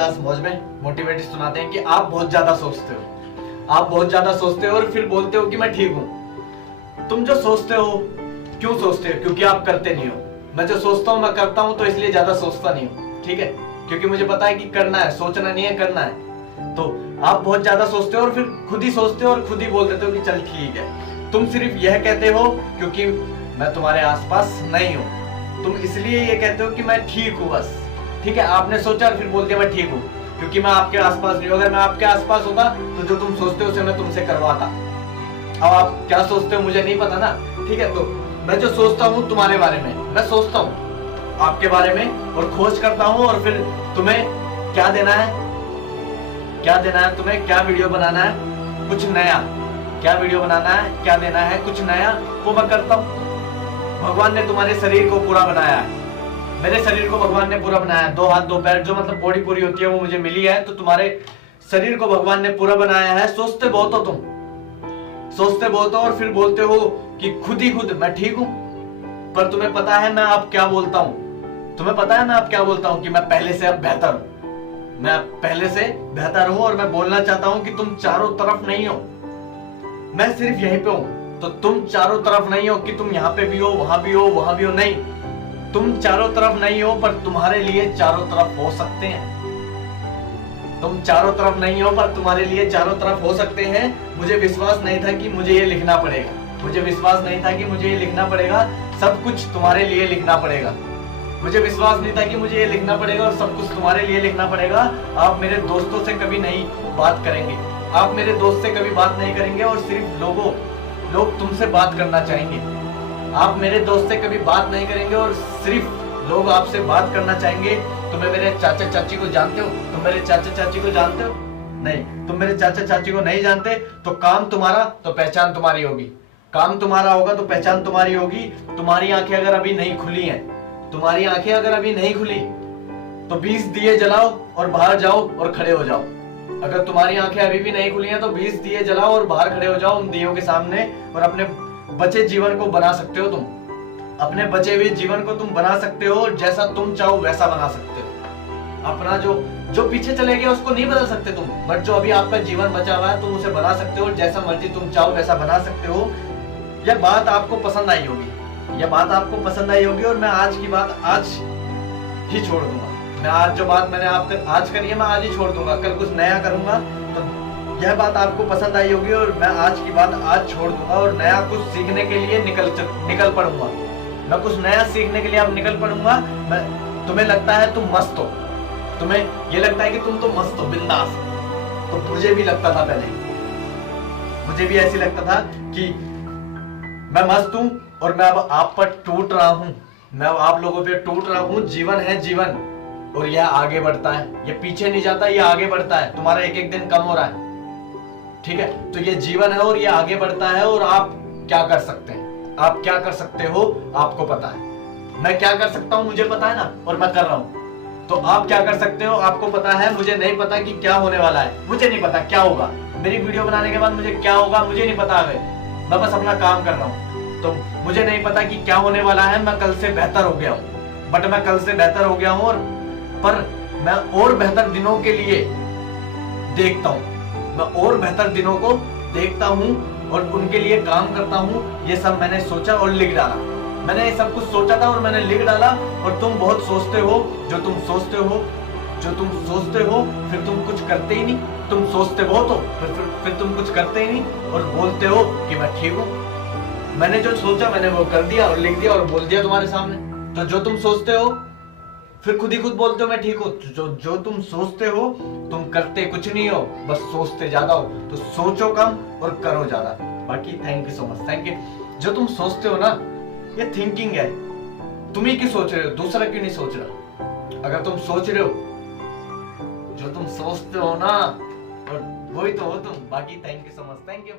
बिंदास मौज में मोटिवेट सुनाते हैं कि आप बहुत ज्यादा सोचते हो, आप बहुत ज्यादा सोचते हो और फिर बोलते हो कि मैं ठीक हूं। तुम जो सोचते हो क्यों सोचते हो? क्योंकि आप करते नहीं हो। मैं जो सोचता हूं मैं करता हूं, तो इसलिए ज्यादा सोचता नहीं हूं। ठीक है, क्योंकि मुझे पता है कि करना है, सोचना नहीं है, करना है। तो आप बहुत ज्यादा सोचते हो और फिर खुद ही सोचते हो और खुद ही बोल देते हो कि चल ठीक है। तुम सिर्फ यह कहते हो क्योंकि मैं तुम्हारे आसपास नहीं हूं, तुम इसलिए ये कहते हो कि मैं ठीक हूं बस। ठीक है, आपने सोचा और फिर बोल दिया मैं ठीक हूं क्योंकि मैं आपके आसपास नहीं हूं। अगर मैं आपके आसपास होता तो जो तुम सोचते हो उसे मैं तुमसे करवाता। अब आप क्या सोचते हो मुझे नहीं पता ना। ठीक है, तो मैं जो सोचता हूँ तुम्हारे बारे में, मैं सोचता हूँ आपके बारे में और खोज करता हूँ, और फिर तुम्हें क्या देना है, क्या देना है तुम्हें, क्या वीडियो बनाना है, कुछ नया, क्या वीडियो बनाना है, क्या देना है, कुछ नया, वो मैं करता हूँ। भगवान ने तुम्हारे शरीर को पूरा बनाया है, मेरे शरीर को भगवान ने पूरा बनाया है। 2 हाथ 2 पैर, जो मतलब बॉडी पूरी होती है वो मुझे मिली है। तो तुम्हारे शरीर को भगवान ने पूरा बनाया है। सोचते बहुत हो तुम, सोचते बहुत हो और फिर बोलते हो कि खुद ही खुद मैं ठीक हूं। पर तुम्हें पता है मैं अब क्या बोलता हूं, तुम्हें पता है मैं अब क्या बोलता हूं कि मैं पहले से अब बेहतर हूं, मैं पहले से बेहतर हूं। और मैं बोलना चाहता हूं कि तुम चारों तरफ नहीं हो, मैं सिर्फ यहीं पे हूं। तो तुम चारों तरफ नहीं हो कि तुम यहाँ पे भी हो, वहां भी हो, वहां भी हो, नहीं, तुम चारों तरफ नहीं हो पर तुम्हारे लिए चारों तरफ हो सकते हैं। तुम चारों तरफ नहीं हो पर तुम्हारे लिए चारों तरफ हो सकते हैं। मुझे विश्वास नहीं था कि मुझे ये लिखना पड़ेगा, मुझे विश्वास नहीं था कि मुझे ये लिखना पड़ेगा, सब कुछ तुम्हारे लिए लिखना पड़ेगा। मुझे विश्वास नहीं था कि मुझे ये लिखना पड़ेगा और सब कुछ तुम्हारे लिए लिखना पड़ेगा। आप मेरे दोस्तों से कभी नहीं बात करेंगे, आप मेरे दोस्त से कभी बात नहीं करेंगे और सिर्फ लोग तुमसे बात करना चाहेंगे। आप मेरे दोस्त से कभी बात नहीं करेंगे और सिर्फ लोग आपसे बात करना चाहेंगे। तुम्हें मेरे चाचा चाची को जानते हो? तुम मेरे चाचा चाची को जानते हो? नहीं, तुम मेरे चाचा चाची को नहीं जानते। तो काम तुम्हारा तो पहचान तुम्हारी होगी, काम तुम्हारा होगा तो पहचान तुम्हारी होगी। तुम्हारी आंखें अगर अभी नहीं खुली हैं, तुम्हारी आंखें अगर अभी नहीं खुली तो 20 दिए जलाओ और बाहर जाओ और खड़े हो जाओ। अगर तुम्हारी आंखें अभी भी नहीं खुली हैं तो 20 दिए जलाओ और बाहर खड़े हो जाओ उन दियों के सामने, और अपने बचे जीवन को बना सकते हो। तुम अपने बचे हुए जीवन को तुम बना सकते हो, जैसा तुम चाहो वैसा बना सकते हो। अपना जो पीछे चले गया उसको नहीं बदल सकते तुम, बट जो अभी आपका जीवन बचा हुआ है तुम उसे बना सकते हो, जैसा मर्जी तुम चाहो वैसा बना सकते हो। यह बात आपको पसंद आई होगी, यह बात आपको पसंद आई होगी। और मैं आज की बात आज ही छोड़ दूंगा। मैं आज जो बात मैंने आपको आज करी है मैं आज ही छोड़ दूंगा, कल कुछ नया करूंगा। तो यह बात आपको पसंद आई होगी और मैं आज की बात आज छोड़ दूंगा और नया कुछ सीखने के लिए निकल पड़ूंगा। मैं कुछ नया सीखने के लिए अब निकल पड़ूंगा। तुम्हें लगता है तुम मस्त हो, तुम्हें ये लगता है कि तुम तो मस्त हो, बिंदास। तो मुझे भी लगता था पहले, मुझे भी ऐसे लगता था कि मैं मस्त हूं और मैं अब आप पर टूट रहा हूं, मैं अब आप लोगों पे टूट रहा हूं। जीवन है जीवन और यह आगे बढ़ता है, यह पीछे नहीं जाता, यह आगे बढ़ता है। तुम्हारा एक एक दिन कम हो रहा है, ठीक है, तो ये जीवन है और ये आगे बढ़ता है। और आप क्या कर सकते हैं, आप क्या कर सकते हो आपको पता है। मैं क्या कर सकता हूं मुझे पता है ना, और मैं कर रहा हूं। तो आप क्या कर सकते हो आपको पता है। मुझे नहीं पता कि क्या होने वाला है, मुझे नहीं पता क्या होगा मेरी वीडियो बनाने के बाद, मुझे क्या होगा मुझे नहीं पता है। मैं बस अपना काम कर रहा हूं। तो मुझे नहीं पता कि क्या होने वाला है। मैं कल से बेहतर हो गया हूं, बट मैं कल से बेहतर हो गया हूं, और पर मैं और बेहतर दिनों के लिए देखता हूं, मैं और बेहतर दिनों को देखता हूं और उनके लिए काम करता हूं। ये सब मैंने सोचा और लिख डाला। मैंने ये सब कुछ सोचा था और मैंने लिख डाला। और तुम बहुत सोचते हो, जो तुम सोचते हो फिर तुम कुछ करते ही नहीं। तुम सोचते बहुत हो फिर तुम कुछ करते ही नहीं और बोलते हो कि मैं ठीक हूं। मैंने जो सोचा मैंने वो कर दिया और लिख दिया और बोल दिया तुम्हारे सामने। तो जो तुम सोचते हो फिर खुद ही खुद बोलते हो मैं ठीक हूँ। जो तुम सोचते हो तुम करते कुछ नहीं हो, बस सोचते ज्यादा हो। तो सोचो कम और करो ज्यादा। बाकी thank you so much, thank you. जो तुम सोचते हो ना ये थिंकिंग है, तुम ही क्यों सोच रहे हो, दूसरा क्यों नहीं सोच रहा। अगर तुम सोच रहे हो, जो तुम सोचते हो ना वही तो हो तुम। बाकी thank you so much, thank you.